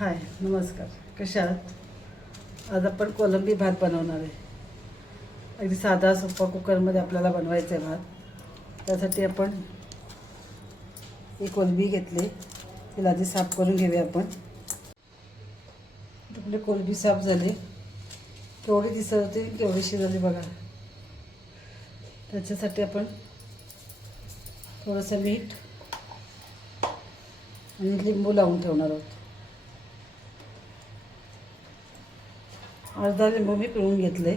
हाय नमस्कार. कशा आहात? आज आपण कोलंबी भात बनवणार आहे. अगदी साधा सोपा कुकरमध्ये आपल्याला बनवायचा आहे भात. त्यासाठी आपण एक कोलंबी घेतली. तिला आधी साफ करून घेऊया आपण. आपली कोलंबी साफ झाली. केवढी दिसत होती केवढीशी झाली बघा. त्याच्यासाठी आपण थोडंसं मीठ आणि लिंबू लावून ठेवणार आहोत. अर्धा लिंबू मी पिळून घेतले.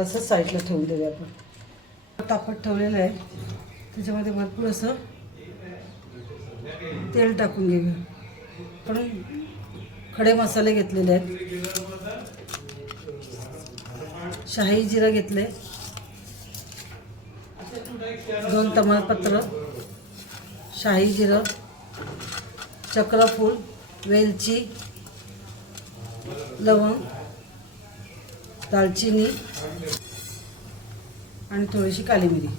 असं साईडला ठेवून देऊया आपण. तापत ठेवलेलं आहे. त्याच्यामध्ये भरपूर असं तेल टाकून घेऊया. पण खडे मसाले घेतलेले आहेत. शाही जिरा घेतले दोन तमालपत्र शाही जिरं चक्रफूल वेलची लवंग दालचिनी आणि थोडीशी काली मिरी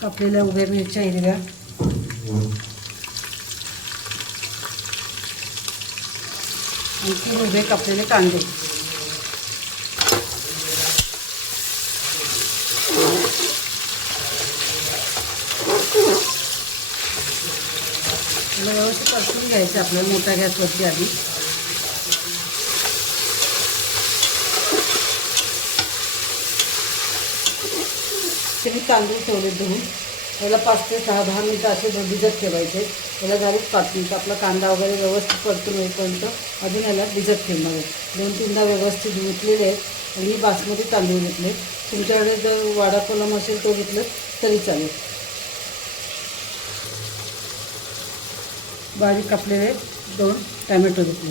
कापलेल्या उभ्या मिरच्या हिरव्या. आणखी उभे कापलेले कांदे. त्याला व्यवस्थित परतून घ्यायचं आपल्याला मोठ्या गॅसवरती आधी. ते मी तांदूळ ठेवले धुवून त्याला पाच ते सहा दहा मिनटं असे भिजत ठेवायचे. त्याला झालीच पाच मिनटं. आपला कांदा वगैरे व्यवस्थित परतून येईपर्यंत अजून याला भिजत ठेवणार आहे. दोन तीनदा व्यवस्थित धुतलेले आहेत आणि मी बासमती तांदूळ घेतले तुमच्याकडे जर वाडा कोलम असेल तो घेतलं तरी चालेल. बारीक कापलेले दोन टॅमॅटो घेतले.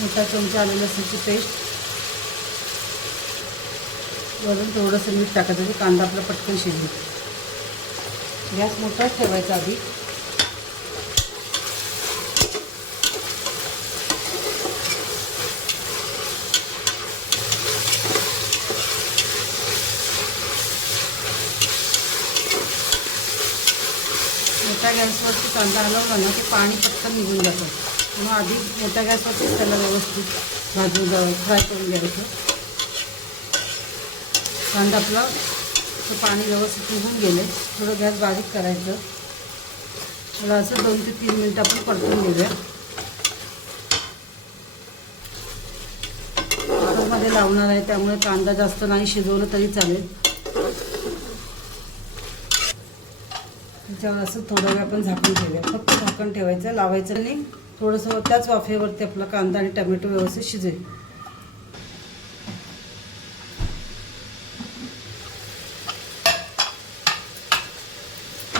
मोठा चमचा आलेलं लसूणची पेस्ट. वरून थोडंसं मीठ टाकायचं म्हणजे कांदा आपला पटकन शिजवतो गॅस मोठाच ठेवायचा आधी. मोठ्या गॅसवरती कांदा हलवला ना की पाणी पटकन निघून जातं. म्हणून आधी मोठ्या गॅसवरतीच त्याला व्यवस्थित भाजून जावं फ्राय करून घ्यायचं. कांदा आपला तर पाणी व्यवस्थित निघून गेले. थोडं गॅस बारीक करायचं. मला असं दोन ते तीन मिनटं आपण परतून घेऊया. मध्ये लावणार आहे त्यामुळे कांदा जास्त नाही शिजवलं तरी चालेल. त्याच्यावर असं थोडा वेळ आपण झाकून ठेवूया. फक्त झाकण ठेवायचं लावायचं आणि थोडंसं त्याच वाफेवरती आपला कांदा आणि टमॅटो व्यवस्थित शिजेल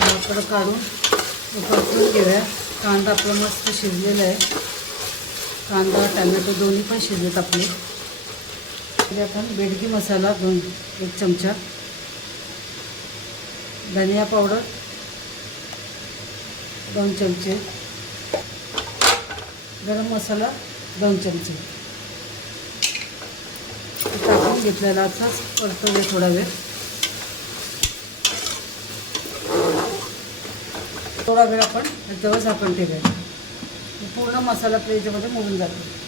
लाकडं काढून परतून घेऊया. कांदा आपला मस्त शिजलेला आहे. कांदा टमॅटो दोन्ही पण शिजलेत आपले. इकडे आपण बेडगी मसाला दोन एक चमचा. धनिया पावडर दोन चमचे. गरम मसाला दोन चमचे. टाकून घेतलेला आताच परतवूया थोडा वेळ. थोडा वेळ आपण याच्यावर झाकण ठेवायचं पूर्ण मसाला प्लेजमध्ये मोडून जातो.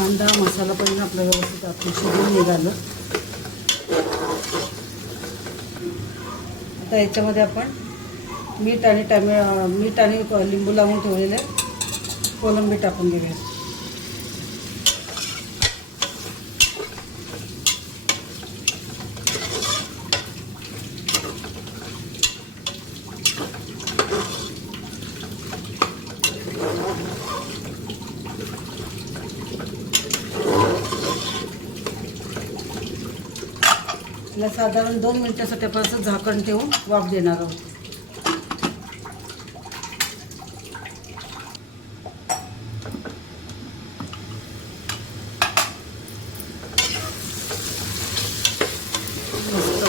कांदा मसाला पण आपलं व्यवस्थित आपण शिजून निघालं. आता याच्यामध्ये आपण मीठ आणि टॅमे मीठ आणि लिंबू लावून ठेवलेले कोलंबी टाकून घेऊया याला साधारण दोन मिनटासाठी आपण असं झाकण ठेवून वाफ देणार आहोत.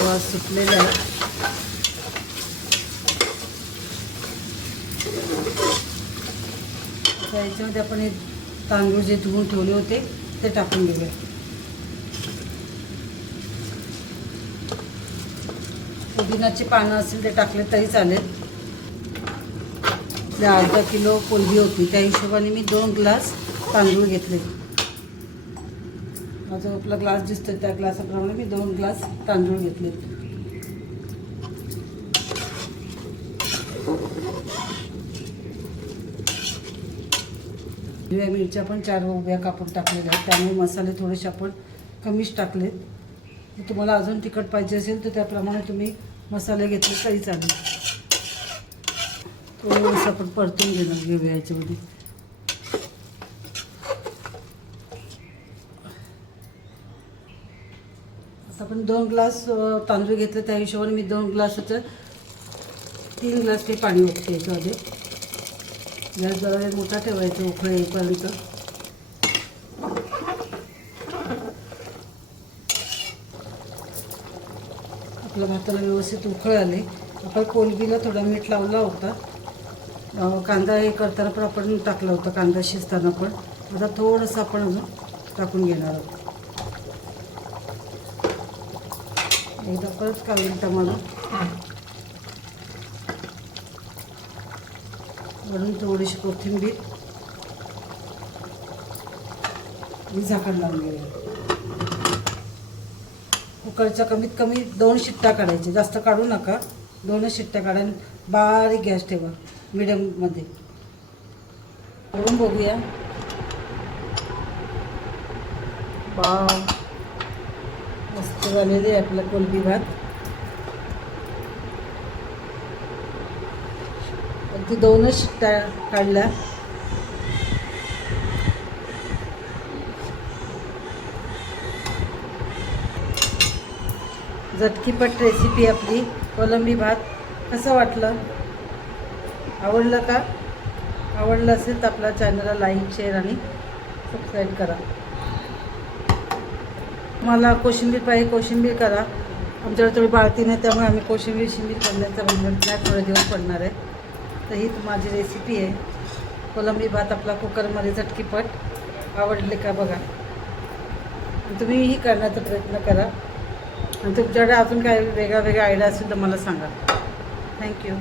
वास सुटलेला आहे. याच्यामध्ये आपण हे तांदूळ जे धुवून ठेवले होते ते टाकून घेऊया. पुदिनाची पानं असतील ते टाकले तरी चालेल. अर्धा किलो कोलबी होती. त्या हिशोबाने मी दोन ग्लास तांदूळ घेतले. माझं आपला ग्लास दिसतोय त्या ग्लासाप्रमाणे मी दोन ग्लास तांदूळ घेतले. हिरव्या मिरच्या पण चार उभ्या कापून टाकलेल्या आहेत. त्यामुळे मसाले थोडेसे आपण कमीच टाकलेत. तुम्हाला अजून तिखट पाहिजे असेल तर त्याप्रमाणे तुम्ही मसाले घेतले तरी चालेल थोडंसं आपण परतून घेणार घेऊया याच्यामध्ये. आता आपण दोन ग्लास तांदूळ घेतले त्या हिशोबाने मी दोन ग्लासाचं तीन ग्लास ते पाणी उठते याच्यामध्ये. गॅस जरा मोठा ठेवायचा उकळेपर्यंत येईपर्यंत. आपल्या भाताला व्यवस्थित उकळ आले. आपण कोलबीला थोडा मीठ लावला होता. कांदा हे करताना पण आपण टाकला होता कांदा शिजताना पण. आता थोडंसं आपण अजून टाकून घेणार आहोत. एकदा परत काढून टमालो वरून थोडीशी कोथिंबीर. आणि झाकण लावून घेऊया कुकरच्या कमीत कमी दोन शिट्ट्या काढायच्या जास्त काढू नका. दोनच शिट्ट्या काढा बारीक गॅस ठेवा मिडियममध्ये करून बघूया. वाव. मस्त झालेली आहे आपला कोलबी भात. अगदी दोनच शिट्ट्या काढल्या. झटकीपट रेसिपी आपली कोलंबी भात. कसं वाटलं? आवडलं का? आवडलं असेल तर आपल्या चॅनलला लाईक शेअर आणि सबस्क्राईब करा. मला कोशिंबीर पाहिजे कोशिंबीर करा. आमच्याकडे थोडी बाळती नाही त्यामुळे आम्ही कोशिंबीर शिंबीर करण्याचा भानगड नाही थोडे दिवस पडणार आहे. तर ही माझी रेसिपी आहे. कोलंबी भात आपला कुकरमध्ये झटकीपट आवडले का बघा. तुम्ही तुम्हीही करण्याचा प्रयत्न करा. आणि तुमच्याकडे अजून काय वेगळ्या वेगळ्या आयडिया असेल तर मला सांगा. थँक्यू